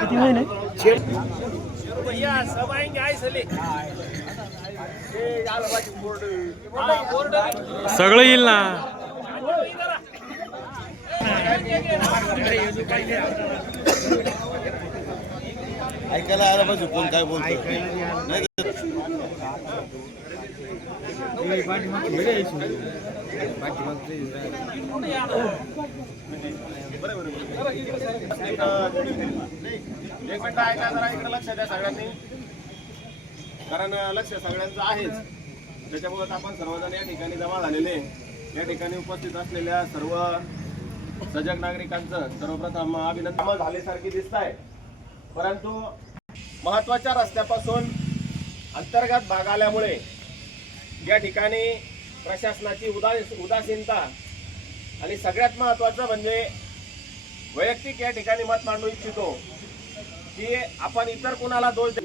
किती महिने सगळं येईल ना. ऐकायला आला पाहिजे कोण काय बोलतो. एक मिनिट ऐका जरा, इकडे लक्ष द्या सगळ्यांनी, कारण लक्ष सगळ्यांचं आहेच. त्याच्यामुळे आपण सर्वजण या ठिकाणी जमा झालेले. या ठिकाणी उपस्थित असलेल्या सर्व सजग नागरिकांचं सर्वप्रथम अभिनंदन. झाल्यासारखी दिसत आहे, परंतु महत्वाच्या रस्त्यापासून अंतर्गत भाग आल्यामुळे या ठिकाणी प्रशासनाची उदासीनता आणि सगळ्यात महत्वाचं म्हणजे वैयक्तिक या ठिकाणी मत मांडू इच्छितो की आपण इतर कुणाला दोष